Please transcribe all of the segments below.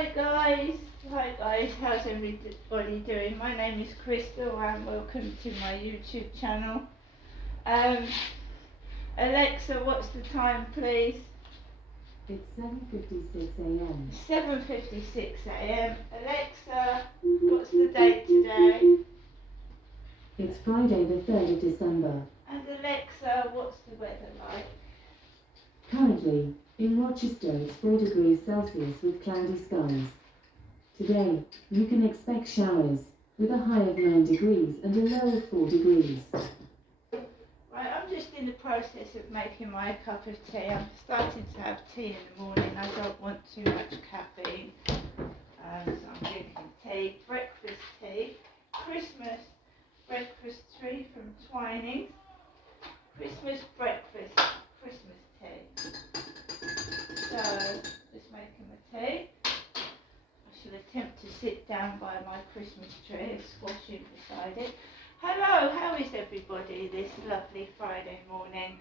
Hi guys, how's everybody doing? My name is Crystal and welcome to my YouTube channel. Alexa, what's the time please? It's 7:56 a.m. 7:56 a.m. Alexa, what's the date today? It's Friday the 3rd of December. And Alexa, what's the weather like? Currently, in Rochester it's 4 degrees Celsius with cloudy skies. Today, you can expect showers, with a high of 9 degrees and a low of 4 degrees. Right, I'm just in the process of making my cup of tea. I'm starting to have tea in the morning. I don't want too much caffeine. So I'm drinking tea, breakfast tea, Christmas breakfast tree from Twinings, Christmas breakfast, Christmas tea. So, just making my tea. I shall attempt to sit down by my Christmas tree, squashing beside it. Hello, how is everybody this lovely Friday morning?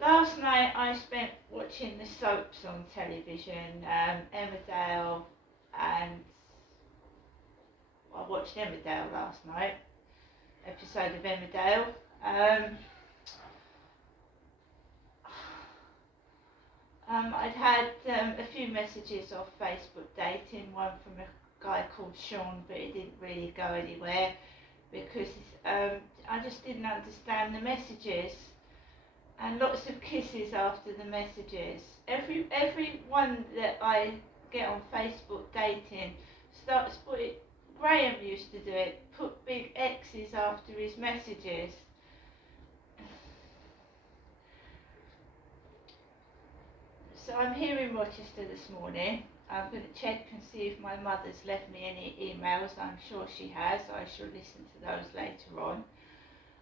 Last night I spent watching the soaps on television, Emmerdale, and I watched Emmerdale last night, episode of Emmerdale. I'd had a few messages off Facebook dating, one from a guy called Sean, but it didn't really go anywhere because I just didn't understand the messages, and lots of kisses after the messages. Everyone that I get on Facebook dating starts putting, Graham used to do it, put big X's after his messages. So I'm here in Rochester this morning. I'm going to check and see if my mother's left me any emails. I'm sure she has. I shall listen to those later on.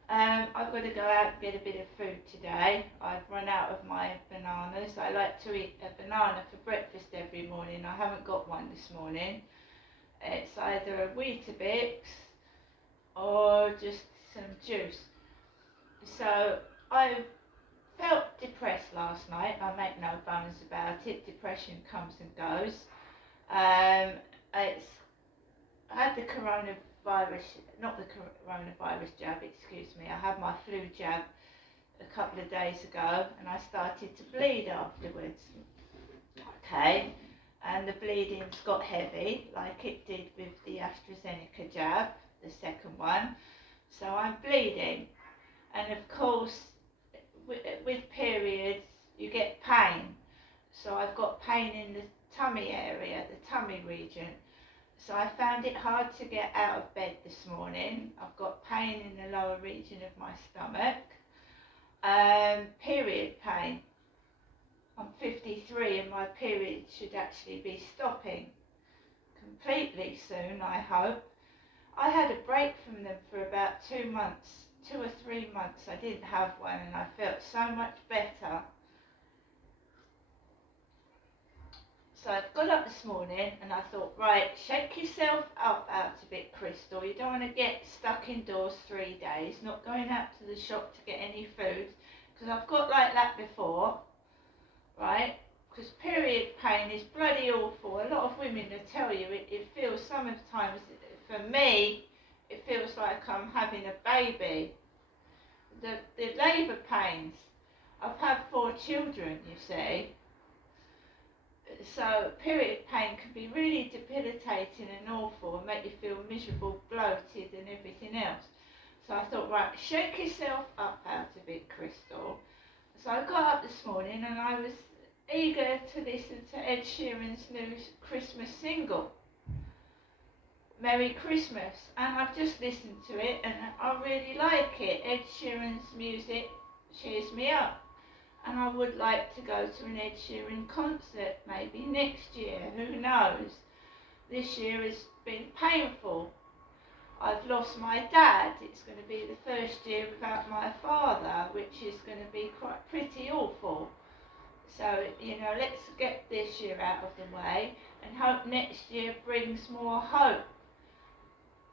I've got to go out and get a bit of food today. I've run out of my bananas. I like to eat a banana for breakfast every morning. I haven't got one this morning. It's either a Weetabix or just some juice. So I felt depressed last night. I make no bones about it. Depression comes and goes. I had the coronavirus, not the coronavirus jab, excuse me. I had my flu jab a couple of days ago and I started to bleed afterwards. Okay, and the bleeding's got heavy like it did with the AstraZeneca jab, the second one. So I'm bleeding, and of course with periods you get pain. So I've got pain in the tummy area, the tummy region. So I found it hard to get out of bed this morning. I've got pain in the lower region of my stomach. Period pain. I'm 53 and my period should actually be stopping completely soon, I hope. I had a break from them for about 2 months. 2 or 3 months I didn't have one and I felt so much better. So I've got up this morning and I thought, right, shake yourself up out of it, Crystal. You don't want to get stuck indoors 3 days, not going out to the shop to get any food, because I've got like that before, right? Because period pain is bloody awful. A lot of women will tell you it feels sometimes, for me, it feels like I'm having a baby. The labour pains. I've had 4 children, you see. So period pain can be really debilitating and awful and make you feel miserable, bloated and everything else. So I thought, right, shake yourself up out of it, Crystal. So I got up this morning and I was eager to listen to Ed Sheeran's new Christmas single, Merry Christmas, and I've just listened to it and I really like it. Ed Sheeran's music cheers me up, and I would like to go to an Ed Sheeran concert maybe next year, who knows. This year has been painful. I've lost my dad. It's going to be the first year without my father, which is going to be quite pretty awful. So, you know, let's get this year out of the way and hope next year brings more hope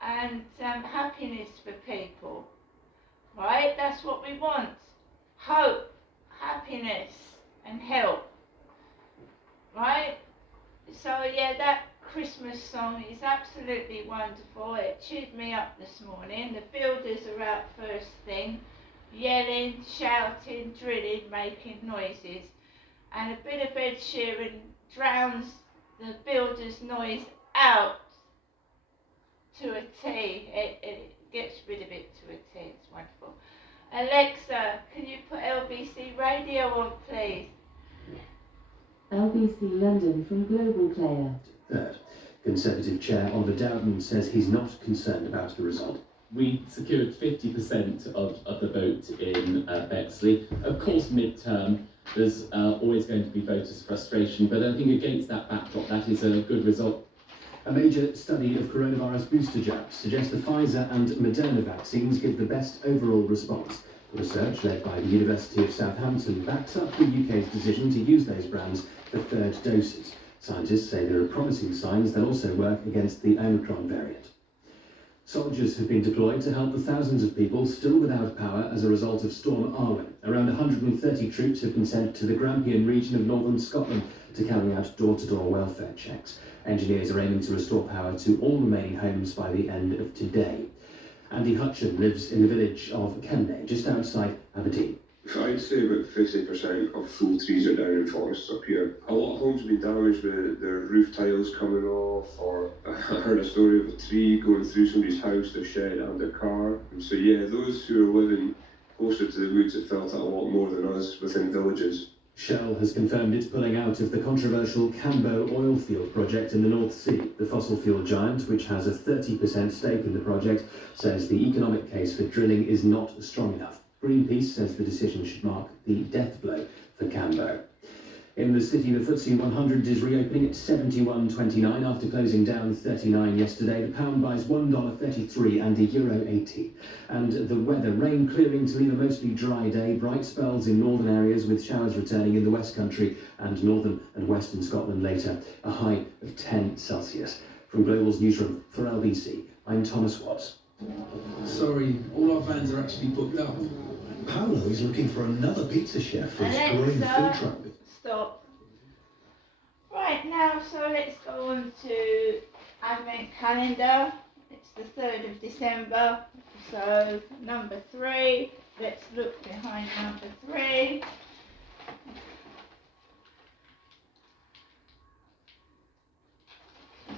and happiness for people, right? That's what we want. Hope, happiness and help. right? So yeah, that Christmas song is absolutely wonderful. It cheered me up this morning. The builders are out first thing, yelling, shouting, drilling, making noises. And a bit of Ed Sheeran drowns the builders' noise out to a T. It gets rid of it to a T. It's wonderful. Alexa, can you put LBC radio on, please? LBC London from Global Player. Third, Conservative Chair Oliver Dowden says he's not concerned about the result. We secured 50% of the vote in Bexley. Of course, midterm, there's always going to be voters' frustration, but I think against that backdrop, that is a good result. A major study of coronavirus booster jabs suggests the Pfizer and Moderna vaccines give the best overall response. The research, led by the University of Southampton, backs up the UK's decision to use those brands for third doses. Scientists say there are promising signs they'll also work against the Omicron variant. Soldiers have been deployed to help the thousands of people still without power as a result of Storm Arwen. Around 130 troops have been sent to the Grampian region of northern Scotland to carry out door-to-door welfare checks. Engineers are aiming to restore power to all remaining homes by the end of today. Andy Hutchin lives in the village of Kemnay, just outside Aberdeen. I'd say about 50% of full trees are down in forests up here. A lot of homes have been damaged with their roof tiles coming off, or I heard a story of a tree going through somebody's house, their shed and their car. And so yeah, those who are living closer to the woods have felt it a lot more than us within villages. Shell has confirmed it's pulling out of the controversial Cambo oil field project in the North Sea. The fossil fuel giant, which has a 30% stake in the project, says the economic case for drilling is not strong enough. Greenpeace says the decision should mark the death blow for Cambo. In the city, the FTSE 100 is reopening at 71.29 after closing down 39 yesterday. The pound buys $1.33 and the euro 80. And the weather, rain clearing to leave a mostly dry day, bright spells in northern areas with showers returning in the West Country and northern and western Scotland later, a high of 10 Celsius. From Global's newsroom for LBC, I'm Thomas Watts. Sorry, all our vans are actually booked up. Paolo is looking for another pizza chef for his growing food truck. Stop. Right now, so let's go on to Advent Calendar. It's the 3rd of December. So number 3. Let's look behind number 3.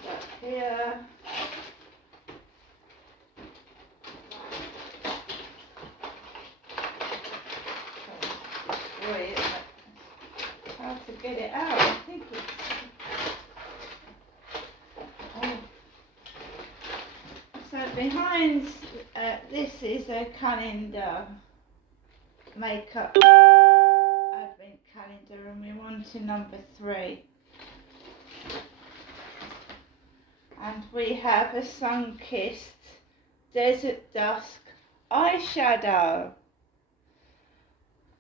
Up here. How to get it out? I think it's. Oh. So behind this is a calendar, makeup advent calendar, and we're on to number 3. And we have a sun-kissed desert dusk eyeshadow.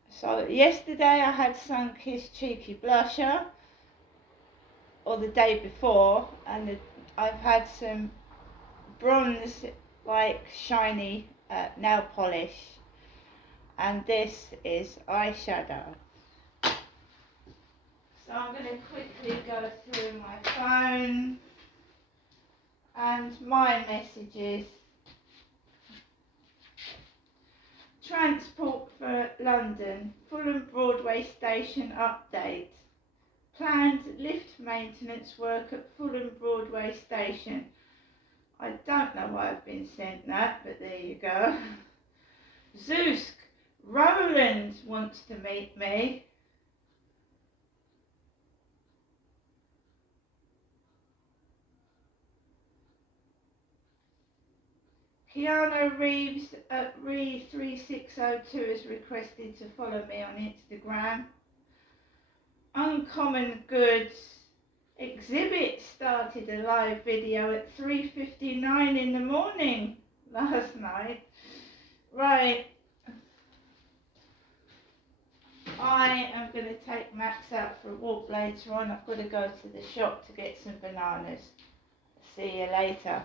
So yesterday I had sun-kissed cheeky blusher, or the day before, and I've had some bronze like shiny nail polish, and this is eyeshadow. So I'm going to quickly go through my phone and my messages. Transport for London, Fulham Broadway station update. Planned lift maintenance work at Fulham Broadway station. I don't know why I've been sent that, but there you go. Zeusk, Roland wants to meet me. Keanu Reeves at Re3602 has requested to follow me on Instagram. Uncommon Goods Exhibit started a live video at 3:59 in the morning last night. Right. I am going to take Max out for a walk later on. I've got to go to the shop to get some bananas. See you later.